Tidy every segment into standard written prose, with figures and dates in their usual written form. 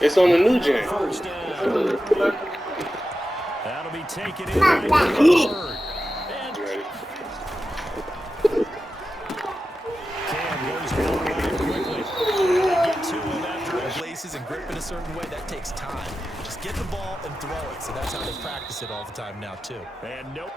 It's on the new gen. First down. That'll be taken in by Bird. And Cam goes down the line quickly. They get to him after it. Places and grip in a certain way, that takes time. Just get the ball and throw it. So that's how they practice it all the time now, too. And nope.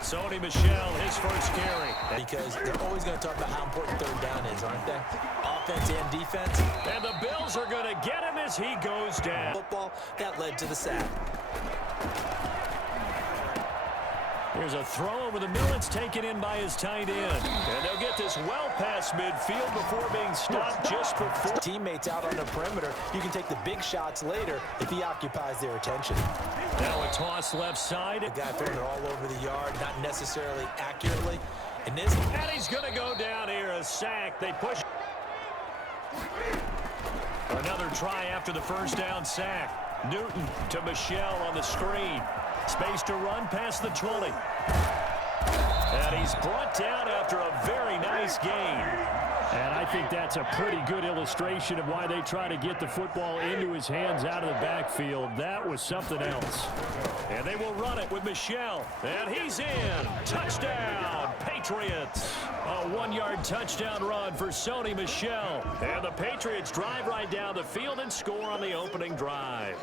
Sony Michel, his first carry. Because they're always going to talk about how important third down is, aren't they? Offense and defense. And the Bills are going to get him as he goes down. Football, that led to the sack. Here's a throw over the middle. It's taken in by his tight end. And they'll get this well past midfield before being stopped just before. Teammates out on the perimeter, you can take the big shots later if he occupies their attention. Now a toss left side. The guy throwing it all over the yard, not necessarily accurately. And he's going to go down here, a sack. They push. Another try after the first down sack. Newton to Michel on the screen. Space to run past the 20. And he's brought down after a very nice gain. And I think that's a pretty good illustration of why they try to get the football into his hands out of the backfield. That was something else. And they will run it with Michel. And he's in. Touchdown, Patriots. A 1-yard touchdown run for Sony Michel. And the Patriots drive right down the field and score on the opening drive.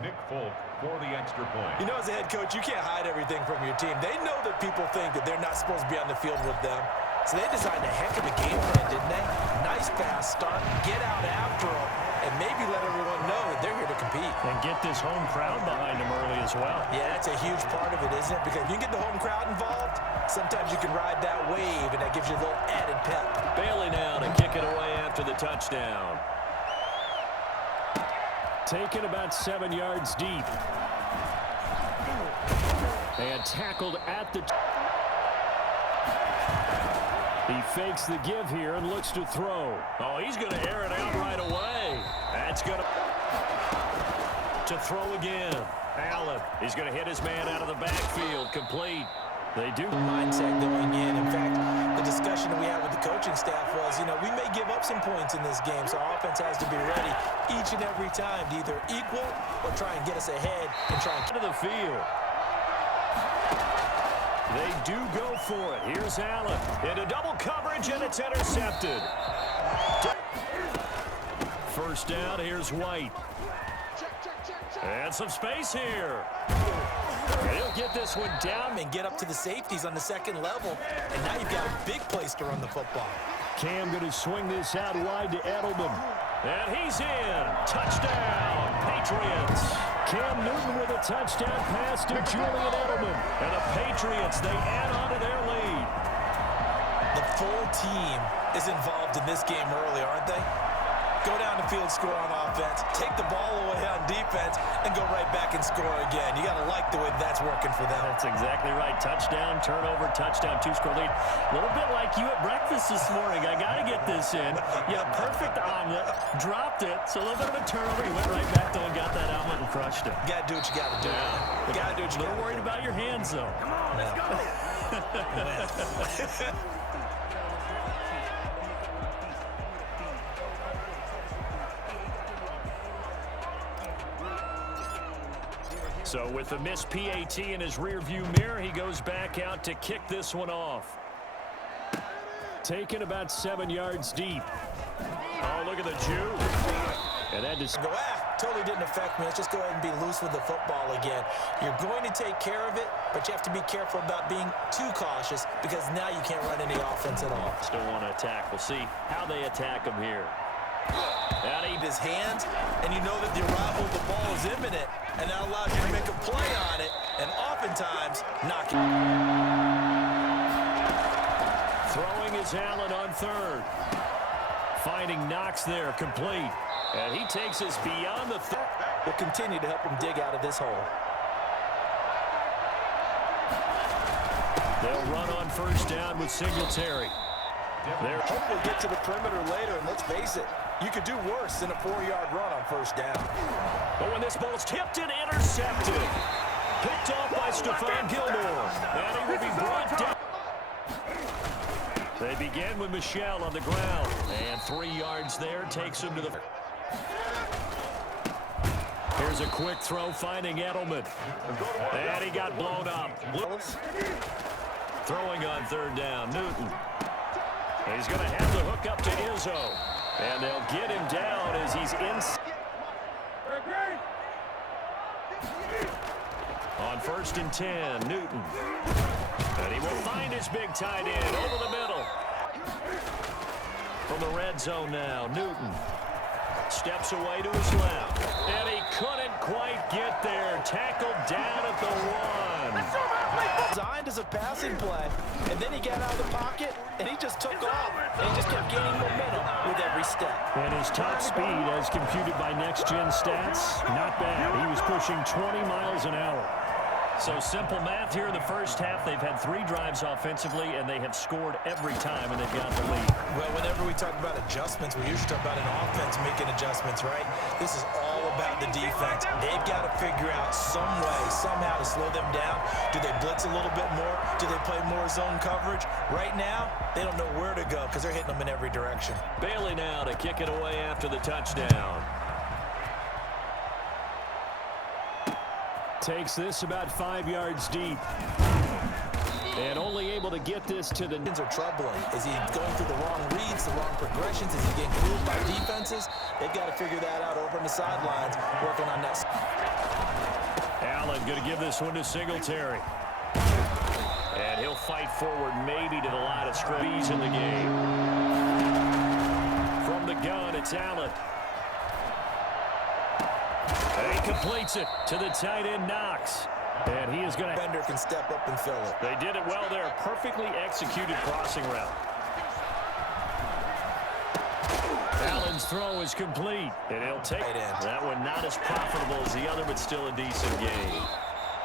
Nick Folk for the extra point. You know, as a head coach, you can't hide everything from your team. They know that people think that they're not supposed to be on the field with them. So they designed a heck of a game plan, didn't they? Nice pass start, get out after them, and maybe let everyone know that they're here to compete. And get this home crowd behind them early as well. Yeah, that's a huge part of it, isn't it? Because if you get the home crowd involved, sometimes you can ride that wave, and that gives you a little added pep. Bailey now to kick it away after the touchdown. Taken about 7 yards deep. And tackled at the... He fakes the give here and looks to throw. Oh, he's going to air it out right away. That's going to throw again. Allen, he's going to hit his man out of the backfield. Complete. They do. Mindset going in. In fact, the discussion that we had with the coaching staff was, you know, we may give up some points in this game, so our offense has to be ready each and every time to either equal or try and get us ahead and try and get to the field. They do go for it. Here's Allen into double coverage, and it's intercepted. First down, here's White. And some space here. He'll get this one down and get up to the safeties on the second level. And now you've got a big place to run the football. Cam going to swing this out wide to Edelman. And he's in. Touchdown, Patriots. Cam Newton with a touchdown pass to Julian Edelman. And the Patriots, they add on to their lead. The full team is involved in this game early, aren't they? Go down the field, score on offense, take the ball away on defense, and go right back and score again. You got to like the way that's working for them. That's exactly right. Touchdown, turnover, touchdown, 2-score lead. A little bit like you at breakfast this morning. I got to get this in. Yeah, perfect omelet. Dropped it. So a little bit of a turnover. He went right back though and got that omelet and crushed it. You got to do what you got to do. Yeah. You got to do what you got to do. A little worried about your hands, though. Come on, let's go. So with the missed PAT in his rearview mirror, he goes back out to kick this one off. Taken about 7 yards deep. Oh, look at the Jew. And that just... Totally didn't affect me. Let's just go ahead and be loose with the football again. You're going to take care of it, but you have to be careful about being too cautious because now you can't run any offense at all. Still want to attack. We'll see how they attack him here. That ain't his hands, and you know that the arrival of the ball is imminent, and that allows you to make a play on it, and oftentimes knock it. Throwing is Allen on third. Finding Knox there, complete. And he takes us beyond the third. We'll continue to help him dig out of this hole. They'll run on first down with Singletary. Hope we'll get to the perimeter later, and let's face it, you could do worse than a 4-yard run on first down. But when this ball's tipped and intercepted, picked off by Stephon Gilmore, and he will be brought down. They begin with Michelle on the ground. And 3 yards there takes him to the... Here's a quick throw finding Edelman. And he got blown up. Throwing on third down, Newton. He's going to have the hook up to Izzo. And they'll get him down as he's in. On 1st and 10, Newton. And he will find his big tight end over the middle. From the red zone now, Newton steps away to his left. And he couldn't quite get there. Tackled down at the 1. Designed as a passing play, and then he got out of the pocket, and he just took off. And he just kept gaining momentum with every step. And his top speed, as computed by next-gen stats, not bad. He was pushing 20 miles an hour. So simple math here in the first half. They've had 3 drives offensively, and they have scored every time, and they've got the lead. Well, whenever we talk about adjustments, we usually talk about an offense making adjustments, right? This is all about the defense. They've got to figure out some way, somehow to slow them down. Do they blitz a little bit more? Do they play more zone coverage? Right now, they don't know where to go because they're hitting them in every direction. Bailey now to kick it away after the touchdown. Takes this about 5 yards deep. And only able to get this to the... Are troubling. Is he going through the wrong reads, the wrong progressions? Is he getting fooled by defenses? They've got to figure that out over on the sidelines, working on that. Allen going to give this one to Singletary. And he'll fight forward maybe to the line of scrimmage in the game. From the gun, it's Allen. And he completes it to the tight end, Knox. And he is going to... Bender can step up and fill it. They did it well there. Perfectly executed crossing route. Allen's throw is complete. And he'll take that one. Not as profitable as the other, but still a decent game.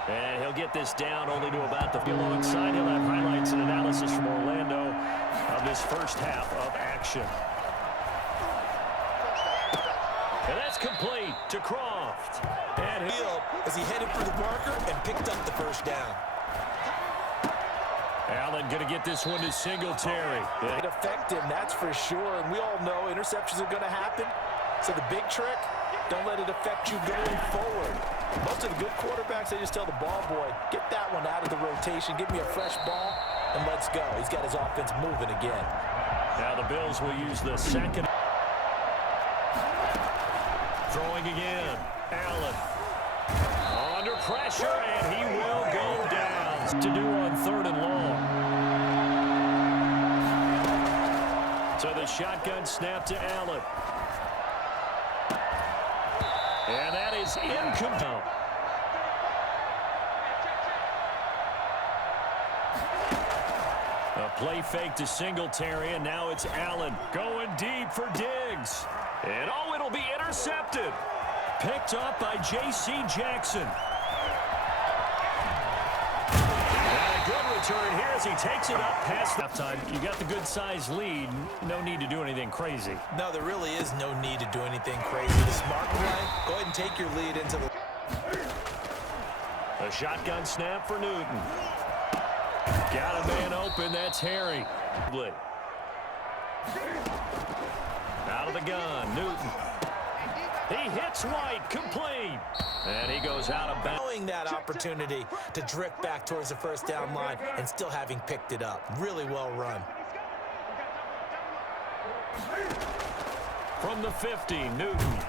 And he'll get this down only to about the alongside. He'll have highlights and analysis from Orlando of this first half of action. And that's complete to Croft. And Hill as he headed for the marker and picked up the first down. Allen going to get this one to Singletary. It affect him, that's for sure. And we all know interceptions are going to happen. So the big trick, don't let it affect you going forward. Most of the good quarterbacks, they just tell the ball boy, get that one out of the rotation, give me a fresh ball, and let's go. He's got his offense moving again. Now the Bills will use the second. Throwing again. Allen under pressure, and he will go down. To do on 3rd and long. So the shotgun snap to Allen. And that is incomplete. A play fake to Singletary, and now it's Allen going deep for Diggs. And oh, it'll be intercepted. Picked up by J.C. Jackson. And a good return here as he takes it up past halftime. You got the good-sized lead. No need to do anything crazy. No, there really is no need to do anything crazy. The smart play, go ahead and take your lead into the... A shotgun snap for Newton. Got a man open. That's Harry. Out of the gun, Newton. He hits White, complete. And he goes out of bounds. Knowing that opportunity to drift back towards the first down line and still having picked it up. Really well run. From the 50, Newton.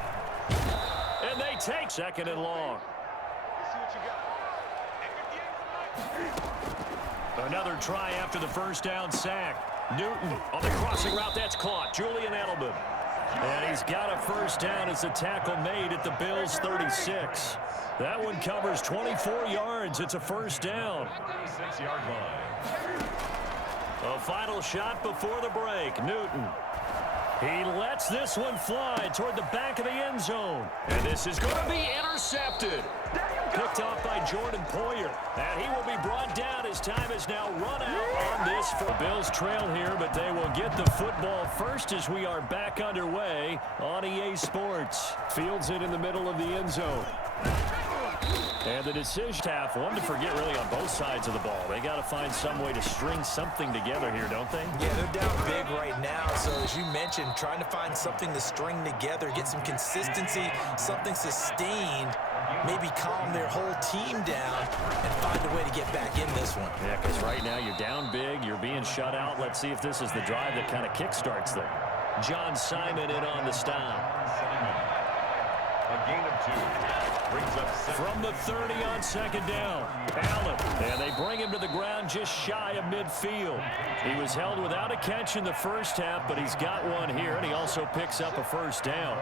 And they take 2nd and long. Another try after the first down sack. Newton on the crossing route. That's caught. Julian Edelman. And he's got a first down as the tackle made at the Bills' 36. That one covers 24 yards. It's a first down. 36-yard line. A final shot before the break. Newton. He lets this one fly toward the back of the end zone. And this is going to be intercepted. Picked off by Jordan Poyer. And he will be brought down as time is now run out on this. For Bills trail here, but they will get the football first as we are back underway on EA Sports. Fields it in the middle of the end zone. And the decision half, one to forget really on both sides of the ball. They got to find some way to string something together here, don't they? Yeah, they're down big right now. So as you mentioned, trying to find something to string together, get some consistency, something sustained, maybe calm their whole team down and find a way to get back in this one. Yeah, because right now you're down big, you're being shut out. Let's see if this is the drive that kind of kickstarts them. John Simon in on the stop. A gain of 2. Brings up from the 30 on second down. Allen, and they bring him to the ground just shy of midfield. He was held without a catch in the first half, but he's got one here, and he also picks up a first down.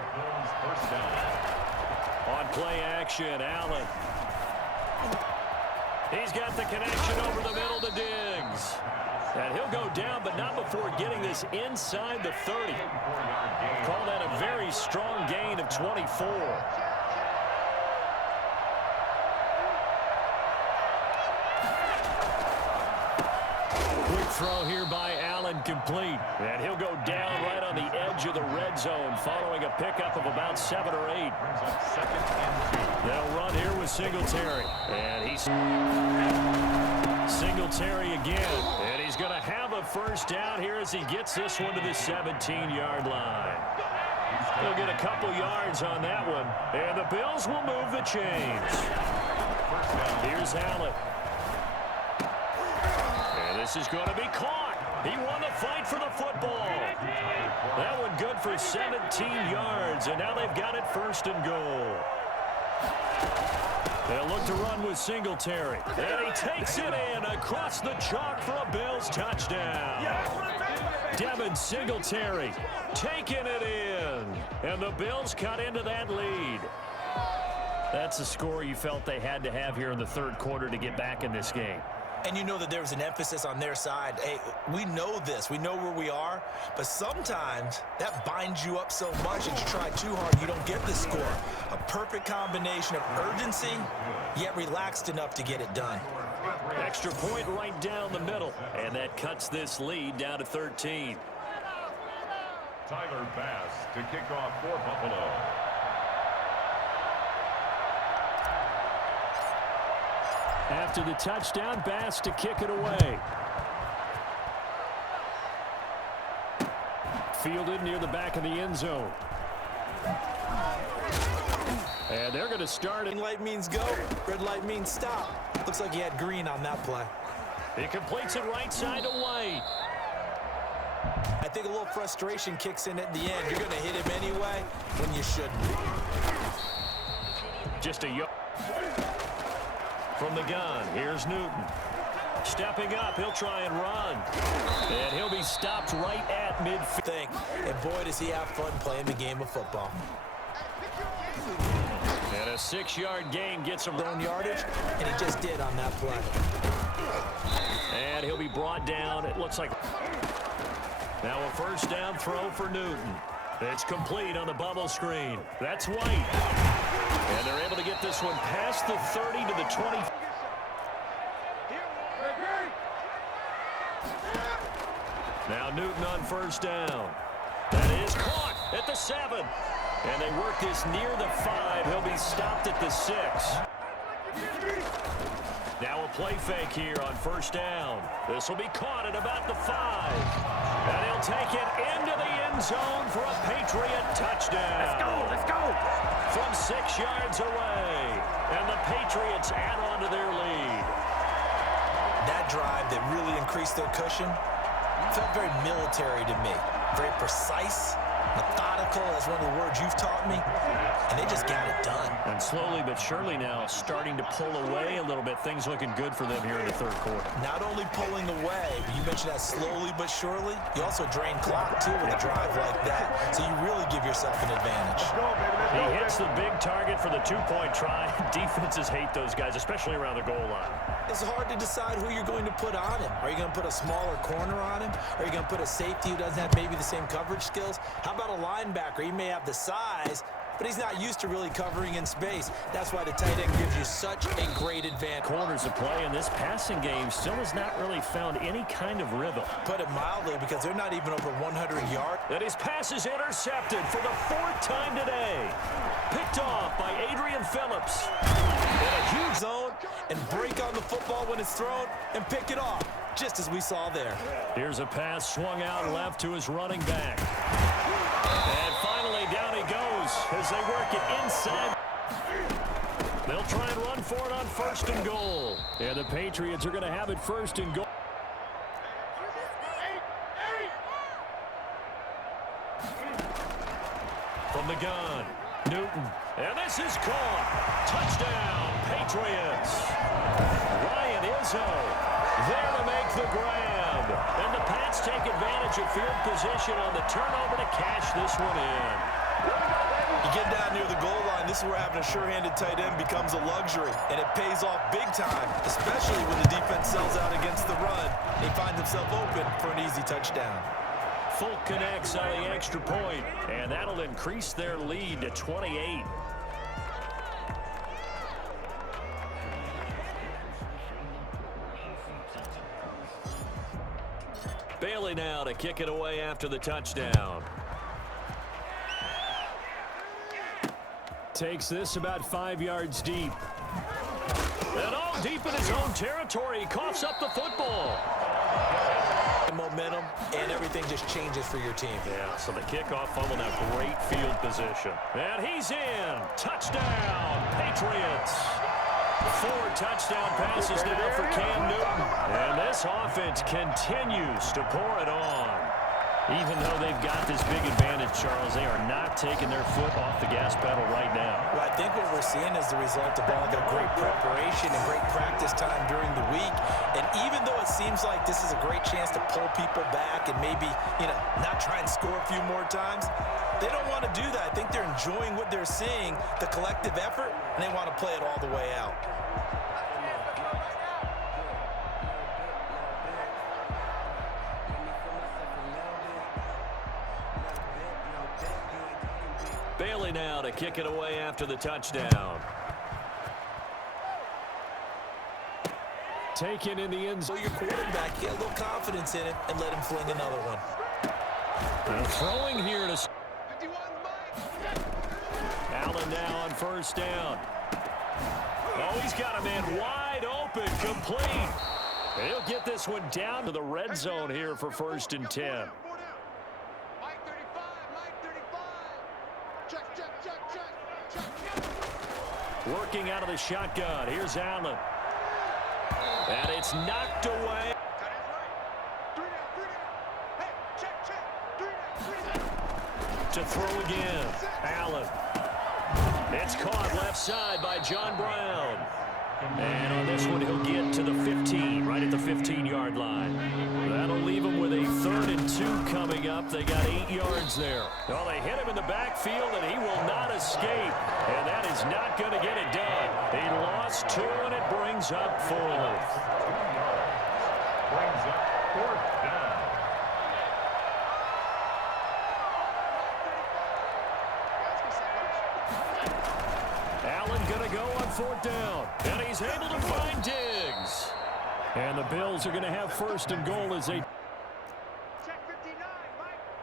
On play action, Allen. He's got the connection over the middle to Diggs. And he'll go down, but not before getting this inside the 30. Call that a very strong gain of 24. Quick throw here by Allen, complete. And he'll go down right on the edge of the red zone following a pickup of about 7 or 8. They'll run here with Singletary. And he's Singletary again. And he's going to have a first down here as he gets this one to the 17-yard line. He'll get a couple yards on that one. And the Bills will move the chains. Here's Allen. This is going to be caught. He won the fight for the football. That one good for 17 yards, and now they've got it first and goal. They'll look to run with Singletary. And he takes it in across the chalk for a Bills touchdown. Devin Singletary taking it in. And the Bills cut into that lead. That's a score you felt they had to have here in the third quarter to get back in this game. And you know that there was an emphasis on their side. Hey, we know this. We know where we are. But sometimes that binds you up so much that you try too hard, you don't get the score. A perfect combination of urgency, yet relaxed enough to get it done. Extra point right down the middle. And that cuts this lead down to 13. Tyler Bass to kick off for Buffalo. After the touchdown, Bass to kick it away. Fielded near the back of the end zone. And they're going to start. Green light means go. Red light means stop. Looks like he had green on that play. He completes it right side to White. I think a little frustration kicks in at the end. You're going to hit him anyway when you shouldn't. Just a from the gun, here's Newton. Stepping up, he'll try and run. And he'll be stopped right at midfield. And boy, does he have fun playing the game of football. And a 6-yard gain gets him own yardage, and he just did on that play. And he'll be brought down, it looks like. Now a first down throw for Newton. It's complete on the bubble screen. That's White. And they're able to get this one past the 30 to the 20. Now Newton on first down. That is caught at the 7. And they work this near the 5. He'll be stopped at the 6. Now a play fake here on first down. This will be caught at about the 5. And he'll take it into the end zone for a Patriot touchdown. Let's go, let's go. From 6 yards away. And the Patriots add on to their lead. That drive that really increased their cushion felt very military to me. Very precise, methodical, that's one of the words you've taught me. And they just got it done. And slowly but surely now starting to pull away a little bit. Things looking good for them here in the third quarter. Not only pulling away, but you mentioned that slowly but surely. You also drain clock, too, with a drive like that. So you really give yourself an advantage. He hits the big target for the 2-point try. Defenses hate those guys, especially around the goal line. It's hard to decide who you're going to put on him. Are you going to put a smaller corner on him? Are you going to put a safety who doesn't have maybe the same coverage skills? How about a linebacker? He may have the size, but he's not used to really covering in space. That's why the tight end gives you such a great advantage. Corners of play in this passing game still has not really found any kind of rhythm. Put it mildly, because they're not even over 100 yards. And his pass is intercepted for the 4th time today. Picked off by Adrian Phillips. In a huge zone and break on the football when it's thrown and pick it off, just as we saw there. Here's a pass swung out left to his running back. And finally down he goes as they work it inside. They'll try and run for it on 1st and goal. And the Patriots are going to have it 1st and goal. From the gun, Newton. And this is caught. Touchdown, Patriots. Ryan Izzo there to make the grab. And the Pats take advantage of field position on the turnover to cash this one in. You get down near the goal line, this is where having a sure-handed tight end becomes a luxury, and it pays off big time, especially when the defense sells out against the run. He finds himself open for an easy touchdown. Full connects on the extra point, and that'll increase their lead to 28. Bailey now to kick it away after the touchdown. Takes this about 5 yards deep. And all deep in his own territory. He coughs up the football. Momentum, and everything just changes for your team. Yeah, so the kickoff fumble, now great field position. And he's in. Touchdown, Patriots. 4 touchdown passes now for Cam Newton. And this offense continues to pour it on. Even though they've got this big advantage, Charles, they are not taking their foot off the gas pedal right now. Well, I think what we're seeing is the result of all the great preparation and great practice time during the week. And even though it seems like this is a great chance to pull people back and maybe, not try and score a few more times, they don't want to do that. I think they're enjoying what they're seeing, the collective effort, and they want to play it all the way out. Bailey now to kick it away after the touchdown. Taken in the end zone. So your quarterback, get a little confidence in it and let him fling another one. And throwing here to Allen now on 1st down. Oh, he's got a man wide open, complete. And he'll get this one down to the red zone here for 1st and 10. Working out of the shotgun. Here's Allen. And it's knocked away. To throw again. Allen. It's caught left side by John Brown. And on this one, he'll get to the 15, right at the 15-yard line. That'll leave him with a 3rd and 2 coming up. They got 8 yards there. Well, they hit him in the backfield, and he will not escape. And that is not going to get it done. He lost 2, and it brings up 4th. Brings up 4th down. Allen going to go on 4th down. And he's able to find Diggs. And the Bills are going to have 1st and goal as they... Check 59.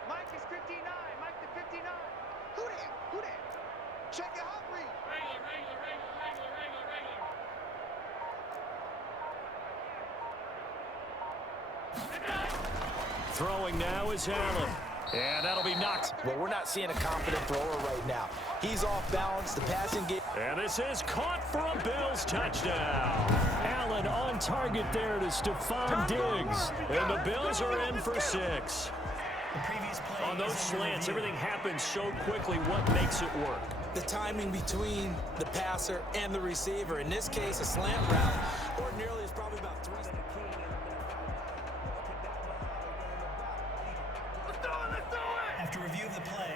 Mike is 59. Mike to 59. Who that? Check it out, Reed. Throwing now is Allen. And that'll be knocked. Well, we're not seeing a confident thrower right now. He's off balance. The passing game. And this is caught for a Bills touchdown. Allen on target there to Stephon Diggs. And the Bills are in for 6. On those slants, everything happens so quickly. What makes it work? The timing between the passer and the receiver. In this case, a slant route. Ordinarily, it's probably about 3 seconds. After review of the play,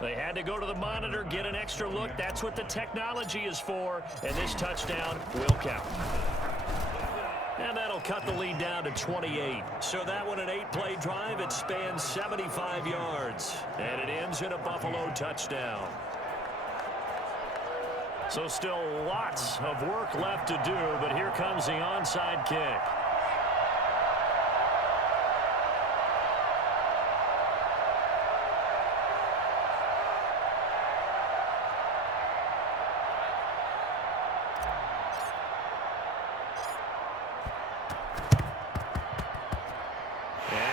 They had to go to the monitor, get an extra look. That's what the technology is for. And this touchdown will count. And that'll cut the lead down to 28. So that one, an 8-play drive. It spans 75 yards. And it ends in a Buffalo touchdown. So still lots of work left to do, but here comes the onside kick.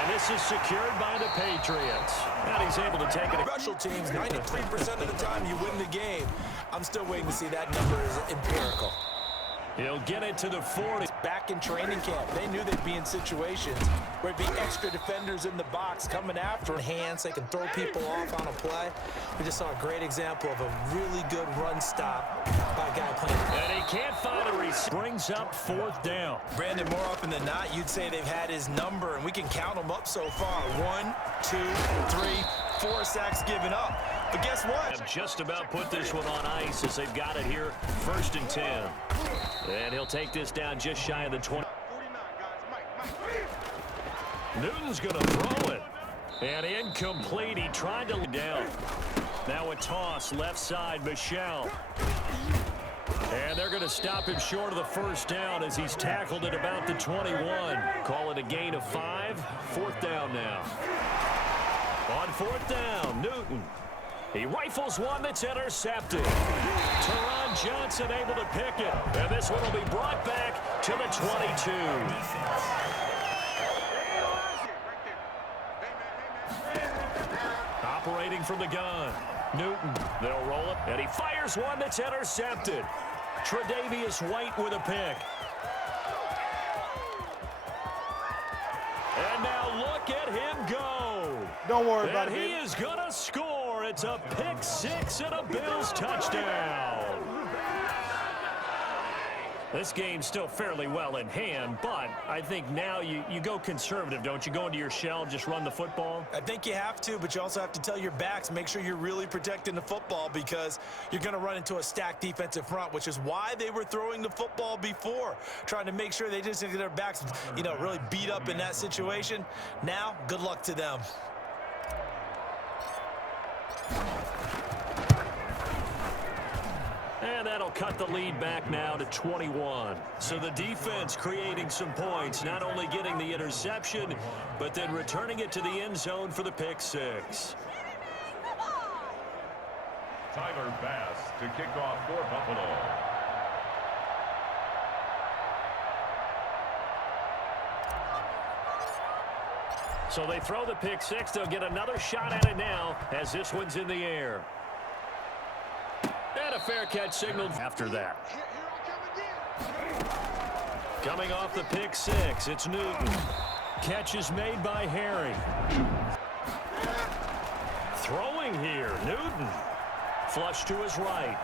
This is secured by the Patriots. And he's able to take it. Special teams, 93% of the time you win the game. I'm still waiting to see that number is empirical. He'll get it to the 40. Back in training camp, they knew they'd be in situations where it'd be extra defenders in the box coming after hands. They can throw people off on a play. We just saw a great example of a really good run stop by a guy playing. And he can't find a receiver. Brings up 4th down. Brandon, more often than not, you'd say they've had his number, and we can count them up so far. 1, 2, 3, 4 sacks given up. But guess what? Have just about put this one on ice as they've got it here. 1st and 10. And he'll take this down just shy of the 20. Newton's going to throw it. And incomplete. He tried to down. Now a toss left side, Michel. And they're going to stop him short of the 1st down as he's tackled at about the 21. Call it a gain of 5. 4th down now. On 4th down, Newton. He rifles one that's intercepted. Teron Johnson able to pick it. And this one will be brought back to the 22. Operating from the gun. Newton, they'll roll it. And he fires one that's intercepted. Tre'Davious White with a pick. And now look at him go. Don't worry about it. And he is going to score. It's a pick 6 and a Bills touchdown. This game's still fairly well in hand, but I think now you go conservative, don't you? Go into your shell, just run the football? I think you have to, but you also have to tell your backs, make sure you're really protecting the football because you're going to run into a stacked defensive front, which is why they were throwing the football before, trying to make sure they just get their backs, really beat up in that situation. Now, good luck to them. And that'll cut the lead back now to 21. So the defense creating some points, not only getting the interception, but then returning it to the end zone for the pick 6. Tyler Bass to kick off for Buffalo. So they throw the pick 6. They'll get another shot at it now as this one's in the air. And a fair catch signaled after that. Coming off the pick 6, it's Newton. Catch is made by Harry. Throwing here, Newton. Flush to his right.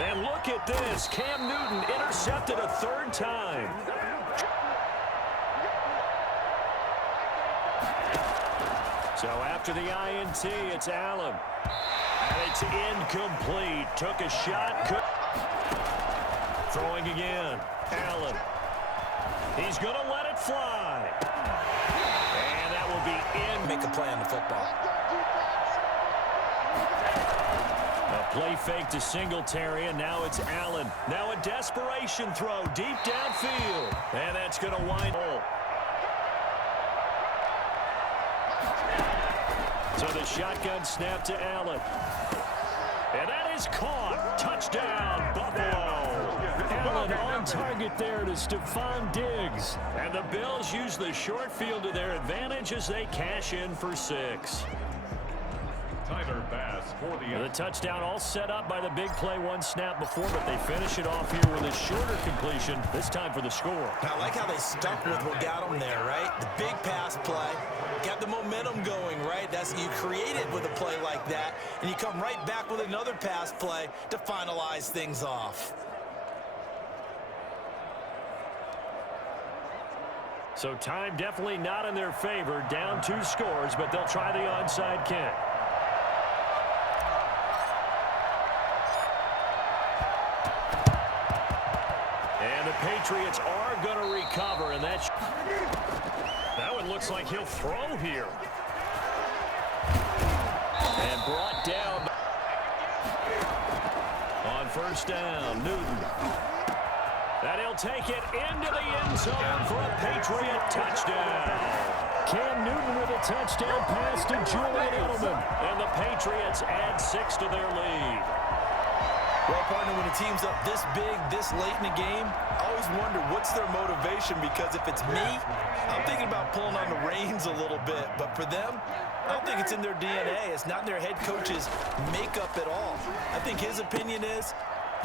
And look at this. Cam Newton intercepted a 3rd time. So after the INT, it's Allen. And it's incomplete. Took a shot. Throwing again. Allen. He's going to let it fly. And that will be in. Make a play on the football. A play fake to Singletary, and now it's Allen. Now a desperation throw deep downfield. And that's going to wind up. So the shotgun snap to Allen. And that is caught. Touchdown, Buffalo. Allen on target there to Stephon Diggs. And the Bills use the short field to their advantage as they cash in for 6. Tyler Bass for the touchdown all set up by the big play one snap before, but they finish it off here with a shorter completion, this time for the score. I like how they stuck with what got them there, right? The big pass play, got the momentum going, right? That's you create it with a play like that, and you come right back with another pass play to finalize things off. So time definitely not in their favor. Down 2 scores, but they'll try the onside kick. Patriots are going to recover, and that one looks like he'll throw here. And brought down on first down, Newton. And he'll take it into the end zone for a Patriot touchdown. Cam Newton with a touchdown pass to Julian Edelman. And the Patriots add 6 to their lead. Well, partner, when a team's up this big, this late in the game, I always wonder what's their motivation, because if it's me, I'm thinking about pulling on the reins a little bit. But for them, I don't think it's in their DNA. It's not in their head coach's makeup at all. I think his opinion is,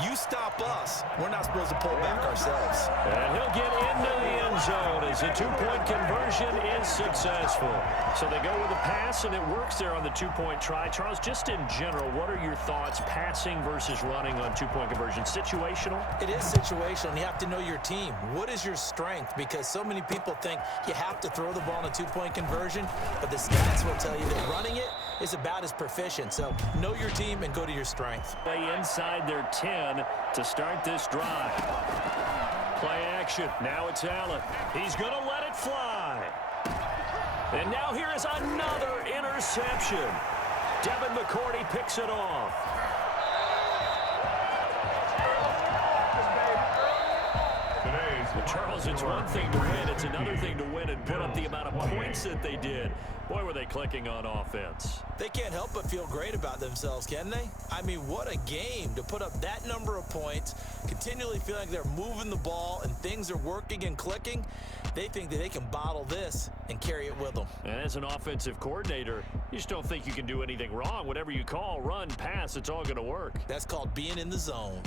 you stop us, we're not supposed to pull back ourselves. And he'll get into the end zone as the two-point conversion is successful. So they go with a pass, and it works there on the two-point try. Charles, just in general, what are your thoughts passing versus running on two-point conversion? Situational? It is situational, and you have to know your team. What is your strength? Because so many people think you have to throw the ball in a two-point conversion, but the stats will tell you that running it is about as proficient. So know your team and go to your strength. Play inside their 10 to start this drive. Play action. Now it's Allen. He's going to let it fly. And now here is another interception. Devin McCourty picks it off. Well, Charles, it's one thing to win. It's another thing to win and put up the amount of points that they did. Boy, were they clicking on offense. They can't help but feel great about themselves, can they? I mean, what a game to put up that number of points, continually feeling like they're moving the ball and things are working and clicking. They think that they can bottle this and carry it with them. And as an offensive coordinator, you just don't think you can do anything wrong. Whatever you call, run, pass, it's all going to work. That's called being in the zone.